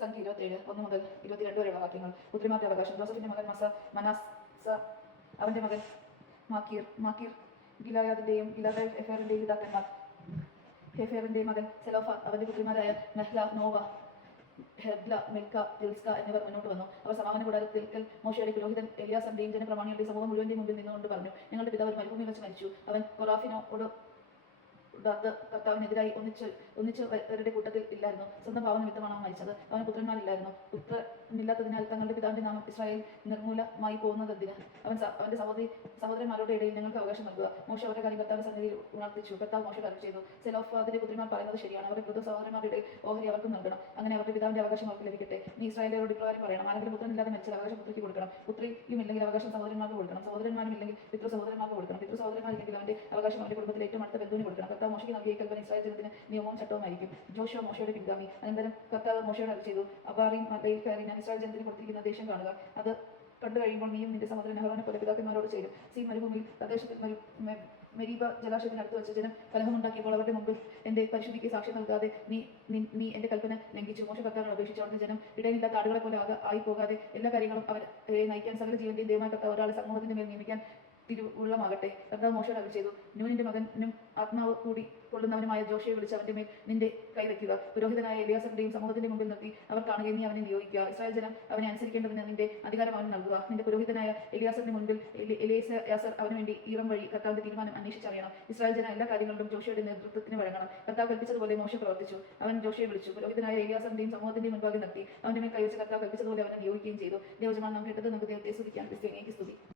സംഖ്യ 27 1 മുതൽ 22 വരെയുള്ള വാക്യങ്ങൾ. പുത്രിമാരുടെ അവകാശം. ജോസഫിന്റെ മകൻ മനാസ, അവന്റെ മകൻ മാക്കീർ ഗിലായാദിന്റെയും ഗിലാദ് ഹെഫേറിന്റെയും പിതാക്കന്മാർ. ഹെഫേറിന്റെ മകൻ സെലോഫാദ്, അവന്റെ പുത്രിമാരായ മെഹ്ല, നോവ, ഹെബ്ല, മിൽക്ക, തിൽസ്ക എന്നിവർ മുന്നോട്ട് വന്നു. അവർ സമാഗമന കൂടാരത്തിൽ മോശയുടെ പുരോഹിതൻ എലിയാസറിന്റെയും ജനപ്രമാണികളുടെയും സമൂഹം മുഴുവന്റെ മുമ്പിൽ നിന്നുകൊണ്ട് പറഞ്ഞു, ഞങ്ങളുടെ പിതാവ് മരുഭൂമിയിൽ വെച്ച് മരിച്ചു. അവൻ കൊറാഫിനോട് കർത്താവിനെതിരായി ഒന്നിച്ചവരുടെ കൂട്ടത്തിൽ ഇല്ലായിരുന്നു. സ്വന്തം പാവ നിമിത്തമാണ് അവൻ മരിച്ചത്. അവന് പുത്രന്മാരില്ലായിരുന്നു. പുത്രനില്ലാത്തതിനാൽ തങ്ങളുടെ പിതാവിന്റെ നാമം ഇസ്രായേൽ നിർമൂലമായി പോകുന്നതിന് അവന്റെ സഹോദരന്മാരുടെ ഇടയിൽ ഞങ്ങൾക്ക് അവകാശം നൽകുക. മോശ അവരുടെ കാര്യം കർത്താവിന്റെ സന്നിധിയിൽ ഉണർത്തിച്ചു. കർത്താവ് മോശയോട് അരുളി ചെയ്തു, സെലോഫാദിന്റെ പുത്രിമാർ പറയുന്നത് ശരിയാണ്. അവരുടെ വൃദ്ധ സഹോദരന്മാരുടെ ഇടയിൽ ഓഹരി അവർക്കും നൽകണം. അങ്ങനെ അവരുടെ പിതാവിന്റെ അവകാശം അവർക്ക് ലഭിക്കട്ടെ. നീ ഇസ്രായേലിനോട് ഇപ്രകാരം പറയണം, ആരെങ്കിലും പുത്രനില്ലാതെ മരിച്ചാൽ അവകാശം പുത്രിക്ക് കൊടുക്കണം. പുത്രിയും ഇല്ലെങ്കിൽ അവകാശം സഹോദരന്മാർക്ക് കൊടുക്കണം. സഹോദരന്മാരും ഇല്ലെങ്കിൽ പിതൃ സഹോദരന്മാർക്ക് കൊടുക്കണം. പിതൃ സഹോദരന്മാരില്ലെങ്കിൽ അവന്റെ അവകാശം അവന്റെ കുടുംബത്തിലെ ഏറ്റവും അടുത്ത ബന്ധുവിന് കൊടുക്കണം. കർത്താവ് മോശയ്ക്ക് നൽകിയ കൽപ്പന ഇസ്രായേൽ ജനത്തിന് നിയമവും ചട്ടവുമായിരിക്കും. ജോഷുവ മോശയുടെ പിൻഗാമി. അനന്തരം കർത്താവ് മോശയോട് അരുളി ചെയ്തു, അബാറീം മലയിൽ കയറി ഞാൻ ഇസ്രായേൽ ജനത്തിന് കൊടുത്തിരിക്കുന്ന ദേശം കാണുക. അത് കണ്ടു കഴിയുമ്പോൾ നീയും നിന്റെ സഹോദരൻ അഹ്റോനെ പോലെ പിതാക്കന്മാരോട് ചെയ്തു. സീൻ മരുഭൂമിയിൽ പ്രദേശത്തിൽ മെരീബ ജലാശയത്തിനടുത്ത് വെച്ച് ജനം കലഹമുണ്ടാക്കിയപ്പോൾ അവരുടെ മുമ്പിൽ എന്റെ പരിശുദ്ധിക്ക് സാക്ഷ്യം നൽകാതെ നീ എന്റെ കൽപ്പന ലംഘിച്ചു. മോശ കർത്താവിനെ അപേക്ഷിച്ചു. അവിടുത്തെ ജനം ഇടയിലില്ലാത്ത ആടുകളെ പോലെ ആയി പോകാതെ എല്ലാ കാര്യങ്ങളും അവരെ നയിക്കാൻ സകല ജീവന്റെയും ദൈവമായ കർത്താവ് ഒരാളെ സമൂഹത്തിന്റെ മേൽ നിയമിക്കാൻ തിരുവുള്ളമാകട്ടെ. കർത്താവ് മോശയോട് അരുളി ചെയ്തു, നൂനിന്റെ മകനും ആത്മാവ് കൂടി കൊള്ളുന്നവനുമായ ജോഷയെ വിളിച്ച് അവന്റെ മേൽ നിന്റെ കൈവയ്ക്കുക. പുരോഹിതനായ എലിയാസറിന്റെയും സമൂഹത്തിന്റെ മുമ്പിൽ നിർത്തി അവർ കാണുകയും നീ അവനെ നിയോഗിക്കുക. ഇസ്രായേൽ ജനം അവനെ അനുസരിക്കേണ്ടതിന് നിന്റെ അധികാരം അവന് നൽകുക. നിന്റെ പുരോഹിതനായ എലിയാസറിന് മുൻപിൽ എലിയാസർ അവന് വേണ്ടി ഈറം വഴി കർത്താവിന്റെ തീരുമാനം അന്വേഷിച്ചറിയണം. ഇസ്രായേൽ ജനം എല്ലാ കാര്യങ്ങളിലും ജോഷയുടെ നേതൃത്വത്തിന് വഴങ്ങണം. കർത്താവ് കൽപ്പിച്ചതുപോലെ മോശ പ്രവർത്തിച്ചു. അവൻ ജോഷയെ വിളിച്ചു. പുരോഹിതനായ എലിയാസറിന്റെയും സമൂഹത്തിന്റെയും മുൻപാകെ നിർത്തി അവന്റെ മേൽ കൈവച്ച് കർത്താവ് കൽപ്പിച്ചതുപോലെ അവനെ നിയോഗിക്കുകയും ചെയ്തു. ദൈവജനമാണ് നാം കേട്ടത്. നമുക്ക് ദൈവത്തെ സ്തുതിക്കാം. ക്രിസ്തുവിനെ സ്തുതി.